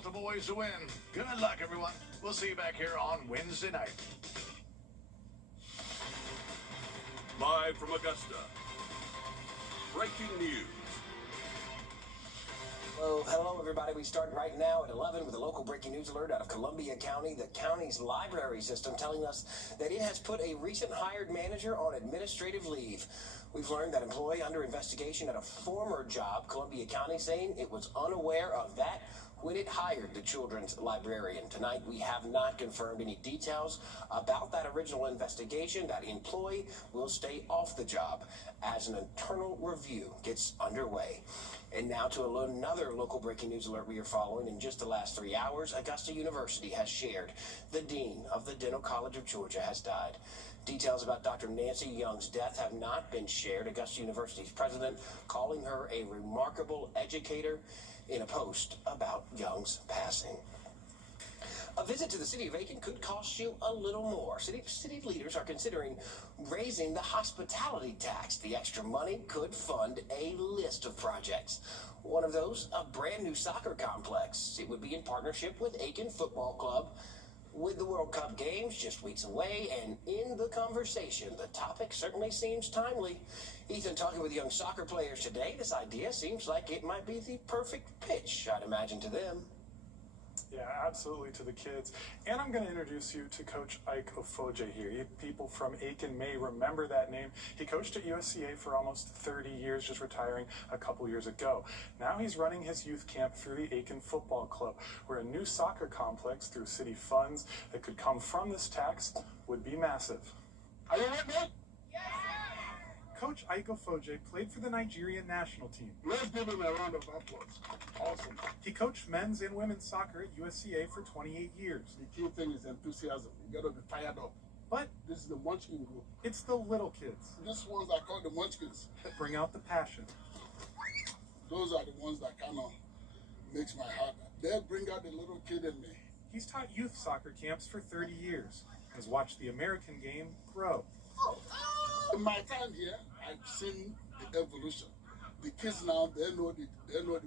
want the boys to win. Good luck, everyone. We'll see you back here on Wednesday night. Live from Augusta, breaking news. Well, hello, everybody. We start right now at 11 with a local breaking news alert out of Columbia County. The county's library system telling us that it has put a recent hired manager on administrative leave. We've learned that employee under investigation at a former job, Columbia County, saying it was unaware of that when it hired the children's librarian. Tonight, we have not confirmed any details about that original investigation. That employee will stay off the job as an internal review gets underway. And now to another local breaking news alert we are following. In just the last 3 hours, Augusta University has shared the dean of the Dental College of Georgia has died. Details about Dr. Nancy Young's death have not been shared. Augusta University's president calling her a remarkable educator in a post about Young's passing. A visit to the city of Aiken could cost you a little more. City leaders are considering raising the hospitality tax. The extra money could fund a list of projects. One of those, a brand new soccer complex. It would be in partnership with Aiken Football Club. With the World Cup games just weeks away and in the conversation, the topic certainly seems timely. Ethan, talking with young soccer players today, this idea seems like it might be the perfect pitch, I'd imagine, to them. Yeah, absolutely, to the kids. And I'm going to introduce you to Coach Ike Ofoje here. People from Aiken may remember that name. He coached at USCA for almost 30 years, just retiring a couple years ago. Now he's running his youth camp through the Aiken Football Club, where a new soccer complex through city funds that could come from this tax would be massive. Are you ready? Yes, Coach Ike Ofoje played for the Nigerian national team. Let's give him a round of applause. Awesome. He coached men's and women's soccer at USCA for 28 years. The key thing is enthusiasm. You gotta be fired up. But this is the Munchkin group. It's the little kids. These ones are called the Munchkins. That bring out the passion. Those are the ones that kind of makes my heart. They bring out the little kid in me. He's taught youth soccer camps for 30 years. Has watched the American game grow. In my time here, I've seen the evolution. The kids now, they know the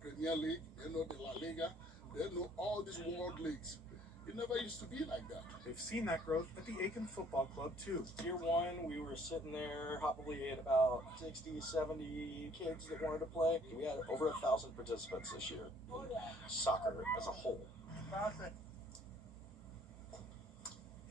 Premier League, they know the La Liga, they know all these world leagues. It never used to be like that. They've seen that growth at the Aiken Football Club, too. Year one, we were sitting there probably at about 60, 70 kids that wanted to play. We had over 1,000 participants this year in soccer as a whole.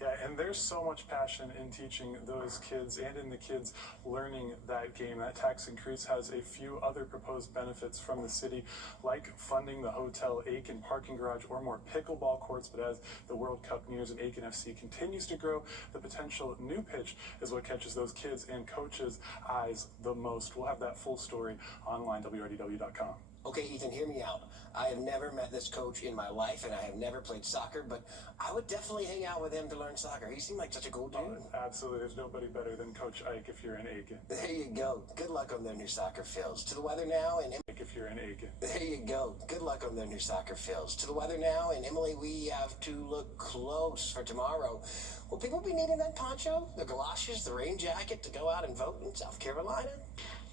Yeah, and there's so much passion in teaching those kids and in the kids learning that game. That tax increase has a few other proposed benefits from the city, like funding the Hotel Aiken parking garage or more pickleball courts. But as the World Cup nears and Aiken FC continues to grow, the potential new pitch is what catches those kids and coaches' eyes the most. We'll have that full story online, WRDW.com. Okay, Ethan, hear me out. I have never met this coach in my life, and I have never played soccer, but I would definitely hang out with him to learn soccer. He seemed like such a cool dude. Absolutely. There's nobody better than Coach Ike if you're in Aiken. There you go. Good luck on their new soccer fields. To the weather now, and if you're in Aiken. There you go. Good luck on their new soccer fields. To the weather now, and Emily, we have to look close for tomorrow. Will people be needing that poncho, the galoshes, the rain jacket to go out and vote in South Carolina?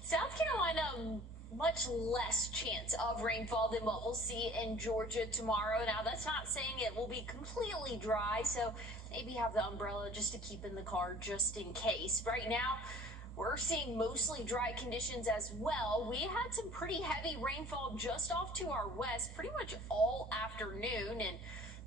South Carolina, much less chance of rainfall than what we'll see in Georgia tomorrow. Now, that's not saying it will be completely dry, so maybe have the umbrella just to keep in the car just in case. Right now, we're seeing mostly dry conditions as well. We had some pretty heavy rainfall just off to our west pretty much all afternoon, and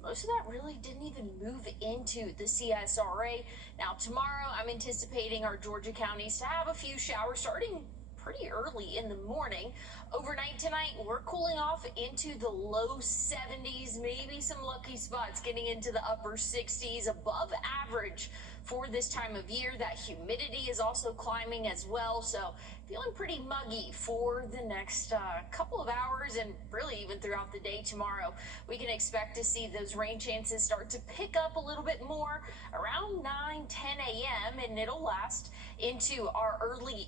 most of that really didn't even move into the CSRA. Now, tomorrow, I'm anticipating our Georgia counties to have a few showers starting pretty early in the morning. Overnight tonight, we're cooling off into the low 70s, maybe some lucky spots getting into the upper 60s, above average for this time of year. That humidity is also climbing as well, so feeling pretty muggy for the next couple of hours and really even throughout the day tomorrow. We can expect to see those rain chances start to pick up a little bit more around 9, 10 a.m. and it'll last into our early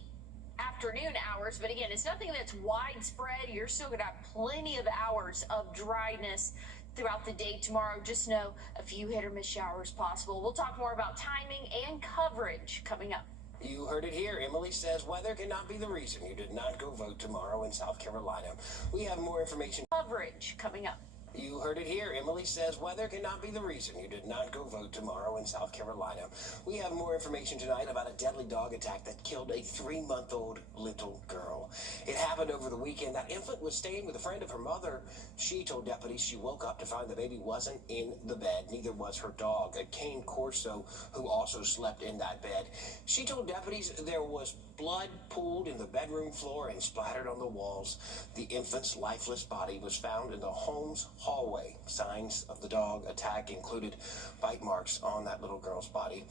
afternoon hours, but again, it's nothing that's widespread. You're still going to have plenty of hours of dryness throughout the day tomorrow. Just know a few hit or miss showers possible. We'll talk more about timing and coverage coming up. You heard it here. Emily says weather cannot be the reason you did not go vote tomorrow in South Carolina. We have more information. Coverage coming up. You heard it here. Emily says weather cannot be the reason you did not go vote tomorrow in South Carolina. We have more information tonight about a deadly dog attack that killed a 3-month-old little girl. It happened over the weekend. That infant was staying with a friend of her mother. She told deputies she woke up to find the baby wasn't in the bed. Neither was her dog, a cane corso, who also slept in that bed. She told deputies there was blood pooled in the bedroom floor and splattered on the walls. The infant's lifeless body was found in the home's hallway. Signs of the dog attack included bite marks on that little girl's body.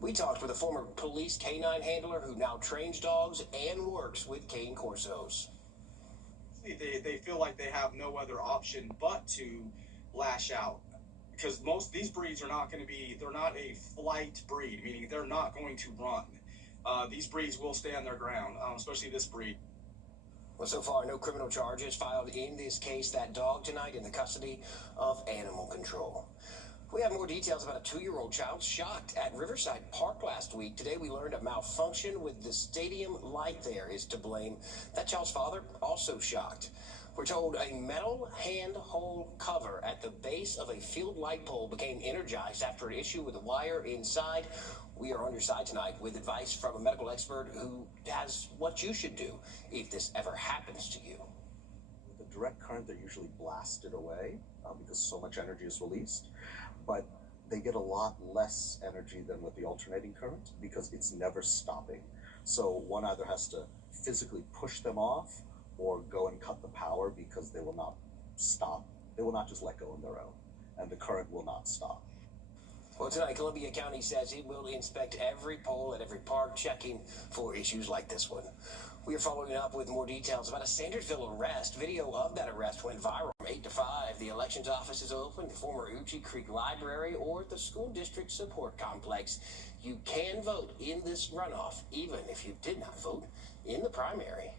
We talked with a former police canine handler who now trains dogs and works with cane corsos. They feel like they have no other option but to lash out, because most these breeds are not going to be, they're not a flight breed, meaning they're not going to run. These breeds will stand their ground, especially this breed. Well, so far, no criminal charges filed in this case. That dog tonight in the custody of animal control. We have more details about a 2-year-old child shocked at Riverside Park last week. Today, we learned a malfunction with the stadium light there is to blame. That child's father also shocked. We're told a metal handhold cover at the base of a field light pole became energized after an issue with the wire inside. We are on your side tonight with advice from a medical expert who has what you should do if this ever happens to you. With a direct current, they're usually blasted away because so much energy is released, but they get a lot less energy than with the alternating current because it's never stopping. So one either has to physically push them off or go and cut the power because they will not stop. They will not just let go on their own, and the current will not stop. Well, tonight, Columbia County says it will inspect every pole at every park, checking for issues like this one. We are following up with more details about a Sandersville arrest. Video of that arrest went viral from 8 to 5. The elections office is open, the former Uchi Creek Library, or the school district support complex. You can vote in this runoff, even if you did not vote in the primary.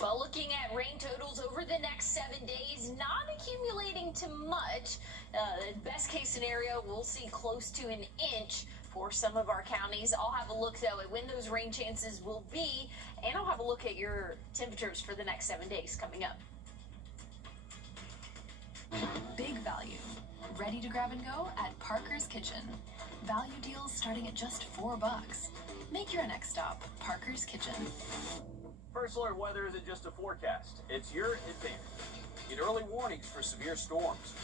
Well, looking at rain totals over the next 7 days, not accumulating to much. Best case scenario, we'll see close to an inch for some of our counties. I'll have a look, though, at when those rain chances will be, and I'll have a look at your temperatures for the next 7 days coming up. Big value. Ready to grab and go at Parker's Kitchen. Value deals starting at just $4. Make your next stop Parker's Kitchen. First Alert Weather isn't just a forecast, it's your advantage. Get early warnings for severe storms.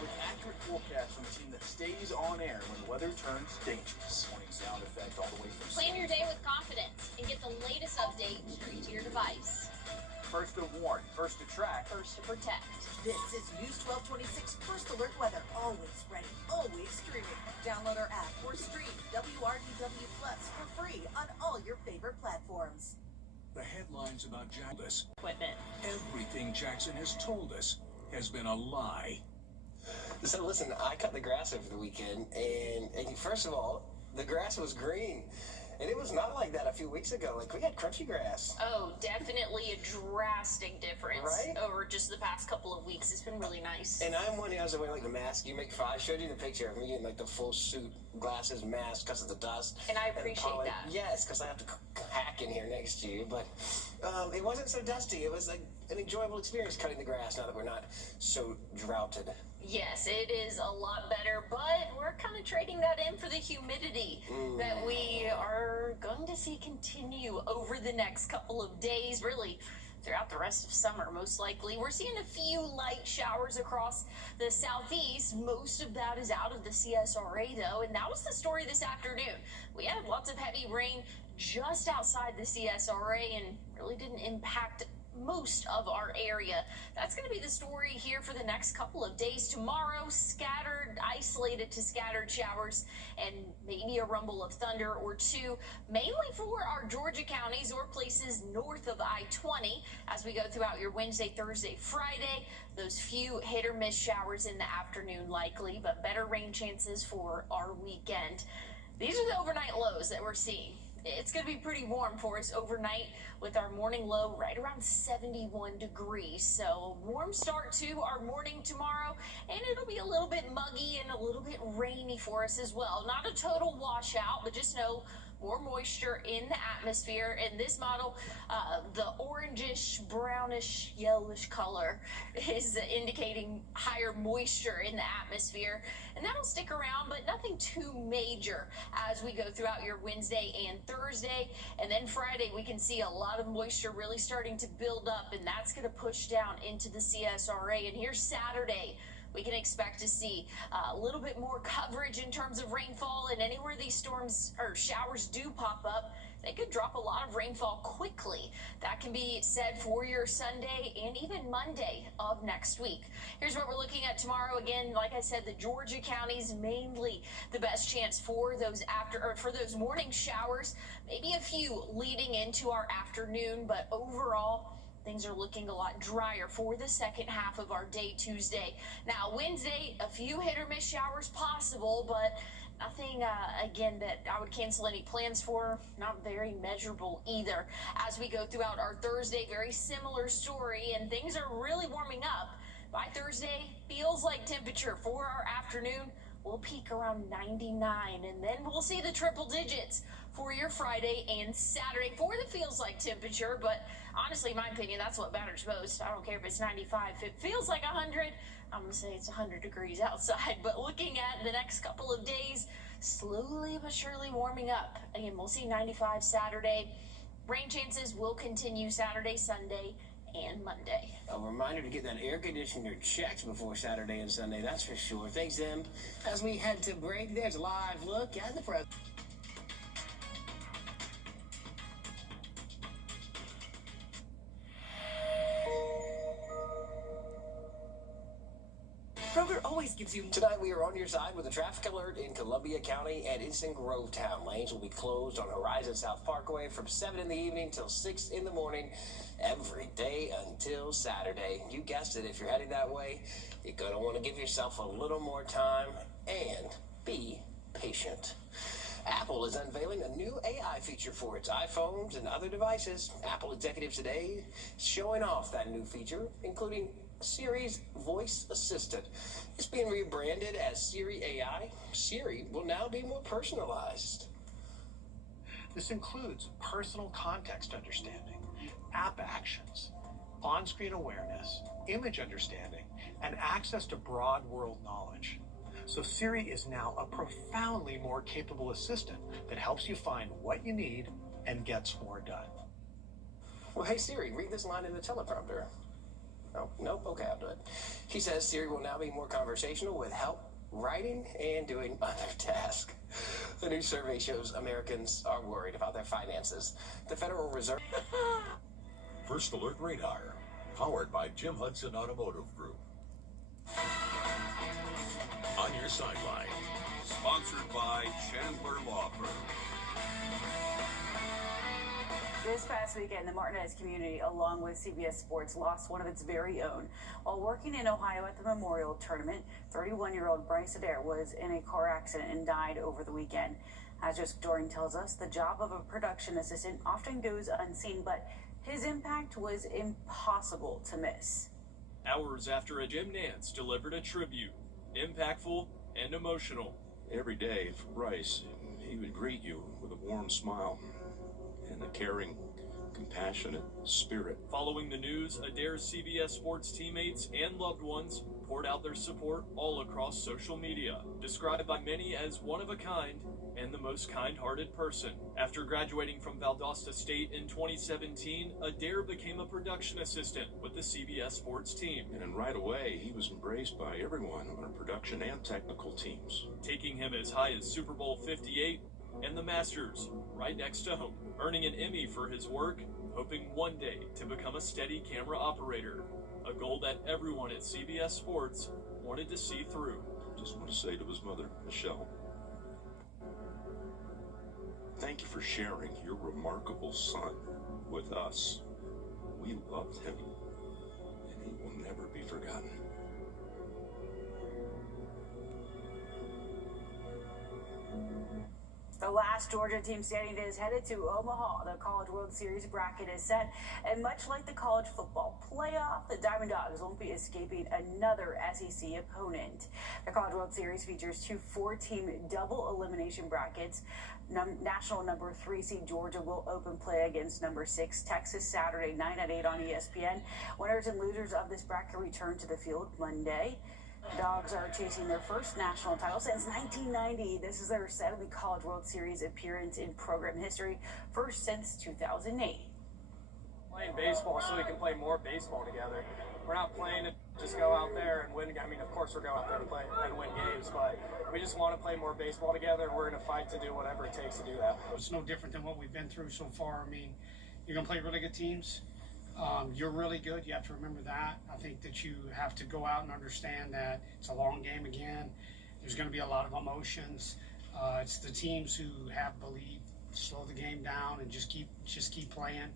With accurate forecasts from a team that stays on air when the weather turns dangerous. Warning sound effect all the way from... Plan your day with confidence and get the latest update straight to your device. First to warn, first to track, first to protect. This is News 1226 First Alert Weather. Always ready, always streaming. Download our app or stream WRDW Plus for free on all your favorite platforms. The headlines about Jackson. Equipment. Everything Jackson has told us has been a lie. So listen, I cut the grass over the weekend, and first of all, the grass was green. And it was not like that a few weeks ago. Like, we had crunchy grass. Oh, definitely a drastic difference. Right? Over just the past couple of weeks. It's been really nice. And I'm one who was wearing, like, the mask. I showed you the picture of me in, like, the full suit, glasses, mask, because of the dust. And I appreciate that. Yes, because I have to hack in here next to you. But it wasn't so dusty. It was, like, an enjoyable experience cutting the grass now that we're not so droughted. Yes, it is a lot better, but we're kind of trading that in for the humidity that we are going to see continue over the next couple of days, really throughout the rest of summer, most likely. We're seeing a few light showers across the southeast. Most of that is out of the CSRA, though, and that was the story this afternoon. We had lots of heavy rain just outside the CSRA and really didn't impact most of our area. That's going to be the story here for the next couple of days. Tomorrow, scattered, isolated to scattered showers and maybe a rumble of thunder or two, mainly for our Georgia counties or places north of I-20 as we go throughout your Wednesday, Thursday, Friday. Those few hit or miss showers in the afternoon likely, but better rain chances for our weekend. These are the overnight lows that we're seeing. It's going to be pretty warm for us overnight with our morning low right around 71 degrees. So a warm start to our morning tomorrow, and it'll be a little bit muggy and a little bit rainy for us as well. Not a total washout, but just know more moisture in the atmosphere. In this model, the orangish, brownish, yellowish color is indicating higher moisture in the atmosphere. And that'll stick around, but nothing too major as we go throughout your Wednesday and Thursday. And then Friday, we can see a lot of moisture really starting to build up, and that's going to push down into the CSRA. And here's Saturday. We can expect to see a little bit more coverage in terms of rainfall, and anywhere these storms or showers do pop up, they could drop a lot of rainfall quickly. That can be said for your Sunday and even Monday of next week. Here's what we're looking at tomorrow. Again, like I said, the Georgia counties mainly the best chance for those those morning showers, maybe a few leading into our afternoon, but overall, things are looking a lot drier for the second half of our day Tuesday. Now, Wednesday, a few hit or miss showers possible, but nothing, again, that I would cancel any plans for. Not very measurable either. As we go throughout our Thursday, very similar story, and things are really warming up. By Thursday, feels like temperature for our afternoon will peak around 99, and then we'll see the triple digits for your Friday and Saturday for the feels like temperature. But honestly, in my opinion, that's what matters most. I don't care if it's 95. If it feels like 100, I'm going to say it's 100 degrees outside. But looking at the next couple of days, slowly but surely warming up. Again, we'll see 95 Saturday. Rain chances will continue Saturday, Sunday, and Monday. A reminder to get that air conditioner checked before Saturday and Sunday, that's for sure. Thanks, Em. As we head to break, there's a live look at the press. Kroger always gives you... Tonight, we are on your side with a traffic alert in Columbia County and it's in Grovetown. Lanes will be closed on Horizon South Parkway from 7 in the evening till 6 in the morning every day until Saturday. You guessed it, if you're heading that way, you're going to want to give yourself a little more time and be patient. Apple is unveiling a new AI feature for its iPhones and other devices. Apple executives today showing off that new feature, including Siri's voice assistant. It's being rebranded as Siri AI. Siri will now be more personalized. This includes personal context understanding, app actions, on-screen awareness, image understanding, and access to broad world knowledge. So Siri is now a profoundly more capable assistant that helps you find what you need and gets more done. Well, hey Siri, read this line in the teleprompter. Oh, nope, okay, I'll do it. He says Siri will now be more conversational with help writing and doing other tasks. The new survey shows Americans are worried about their finances. The Federal Reserve... First Alert Radar, powered by Jim Hudson Automotive Group. On your sideline. Sponsored by Chandler Law Firm. This past weekend, the Martinez community, along with CBS Sports, lost one of its very own. While working in Ohio at the Memorial Tournament, 31-year-old Bryce Adair was in a car accident and died over the weekend. As Joseph Doring tells us, the job of a production assistant often goes unseen, but his impact was impossible to miss. Hours after a Jim Nance delivered a tribute, impactful and emotional. Every day for Bryce, he would greet you with a warm smile and a caring, compassionate spirit. Following the news, Adair's CBS Sports teammates and loved ones poured out their support all across social media, described by many as one of a kind and the most kind-hearted person. After graduating from Valdosta State in 2017, Adair became a production assistant with the CBS Sports team. And right away, he was embraced by everyone on our production and technical teams. Taking him as high as Super Bowl 58 and the Masters right next to home, earning an Emmy for his work, hoping one day to become a steady camera operator, a goal that everyone at CBS Sports wanted to see through. Just want to say to his mother, Michelle, thank you for sharing your remarkable son with us. We loved him, and he will never be forgotten. The last last Georgia team standing is headed to Omaha. The College World Series bracket is set, and much like the college football playoff, the Diamond Dogs won't be escaping another SEC opponent. The College World Series features two 4-team double elimination brackets. National number 3 seed Georgia will open play against number 6 Texas Saturday night at 8 on ESPN. Winners and losers of this bracket return to the field Monday. Dogs are chasing their first national title since 1990. This is their 7th College World Series appearance in program history, first since 2008. Playing baseball so we can play more baseball together. We're not playing to just go out there and win. I mean, of course, we're going out there and play and win games, but we just want to play more baseball together, and we're going to fight to do whatever it takes to do that. It's no different than what we've been through so far. I mean, you're going to play really good teams. You're really good. You have to remember that. I think that you have to go out and understand that it's a long game again. There's going to be a lot of emotions. It's the teams who have believed, slow the game down and just keep playing.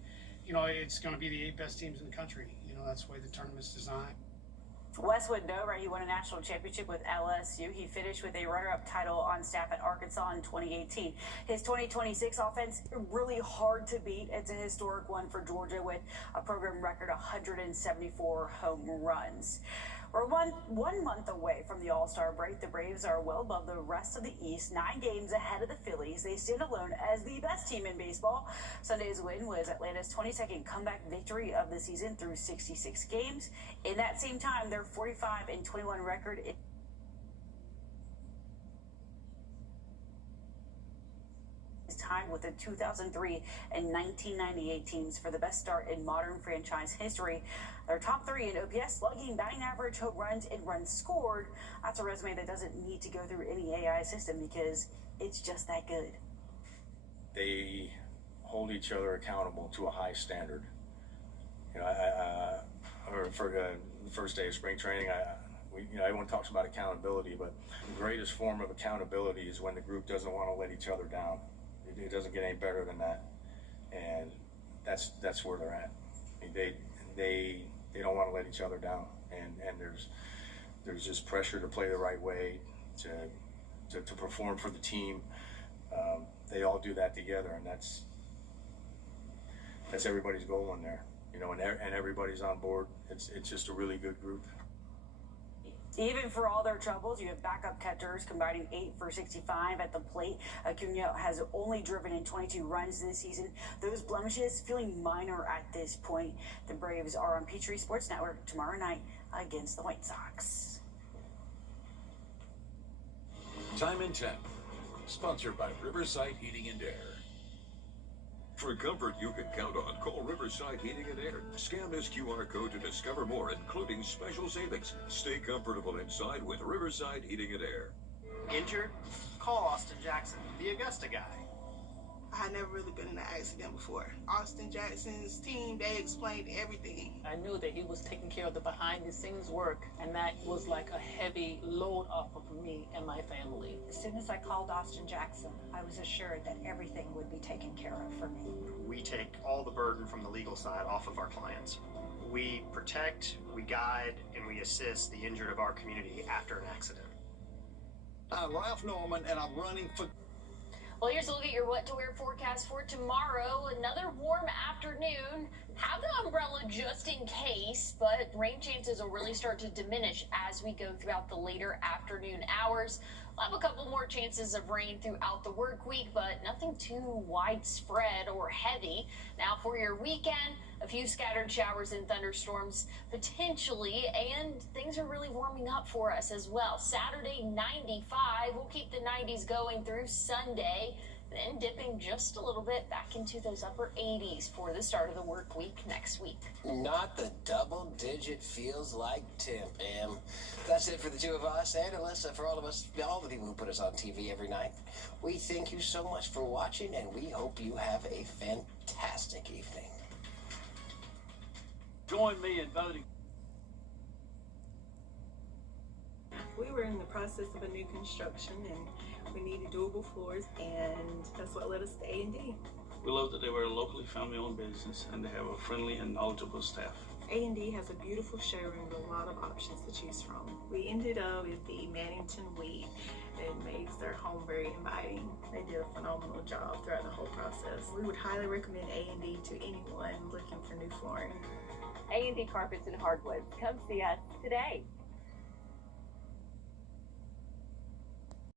You know, it's going to be the 8 best teams in the country. You know, that's the way the tournament's designed. Westwood Dover, he won a national championship with LSU. He finished with a runner-up title on staff at Arkansas in 2018. His 2026 offense, really hard to beat. It's a historic one for Georgia with a program record 174 home runs. We're one month away from the All-Star break. The Braves are well above the rest of the East, 9 games ahead of the Phillies. They stand alone as the best team in baseball. Sunday's win was Atlanta's 22nd comeback victory of the season through 66 games. In that same time, their 45-21 record is tied with the 2003 and 1998 teams for the best start in modern franchise history. They're top 3 in OPS, slugging, batting average, home runs, and runs scored. That's a resume that doesn't need to go through any AI system because it's just that good. They hold each other accountable to a high standard. You know, for the first day of spring training, everyone talks about accountability, but the greatest form of accountability is when the group doesn't want to let each other down. It doesn't get any better than that, and that's where they're at. I mean, they don't want to let each other down, and there's just pressure to play the right way, to perform for the team. They all do that together, and that's everybody's goal in there, you know, and everybody's on board. It's just a really good group. Even for all their troubles, you have backup catchers combining 8 for 65 at the plate. Acuna has only driven in 22 runs this season. Those blemishes feeling minor at this point. The Braves are on Peachtree Sports Network tomorrow night against the White Sox. Time and Temp, sponsored by Riverside Heating and Air. For comfort you can count on, call Riverside Heating and Air. Scan this QR code to discover more, including special savings. Stay comfortable inside with Riverside Heating and Air. Injured? Call Austin Jackson, the Augusta guy. I had never really been in an accident before. Austin Jackson's team, they explained everything. I knew that he was taking care of the behind-the-scenes work, and that was like a heavy load off of me and my family. As soon as I called Austin Jackson, I was assured that everything would be taken care of for me. We take all the burden from the legal side off of our clients. We protect, we guide, and we assist the injured of our community after an accident. I'm Ralph Norman, and I'm running for... Well, here's a look at your what to wear forecast for tomorrow. Another warm afternoon. Have the umbrella just in case, but rain chances will really start to diminish as we go throughout the later afternoon hours. We'll have a couple more chances of rain throughout the work week, but nothing too widespread or heavy. Now for your weekend, a few scattered showers and thunderstorms potentially, and things are really warming up for us as well. Saturday, 95. We'll keep the 90s going through Sunday, then dipping just a little bit back into those upper 80s for the start of the work week next week. Not the double-digit feels like temp, Em. That's it for the two of us and Alyssa, for all of us, all the people who put us on TV every night. We thank you so much for watching, and we hope you have a fantastic evening. Join me in voting. We were in the process of a new construction and we needed doable floors, and that's what led us to A&D. We love that they were a locally family-owned business and they have a friendly and knowledgeable staff. A&D has a beautiful showroom with a lot of options to choose from. We ended up with the Mannington Wheat. It makes their home very inviting. They did a phenomenal phenomenal job throughout the whole process. We would highly recommend A&D to anyone looking for new flooring. A&D Carpets and Hardwoods. Come see us today.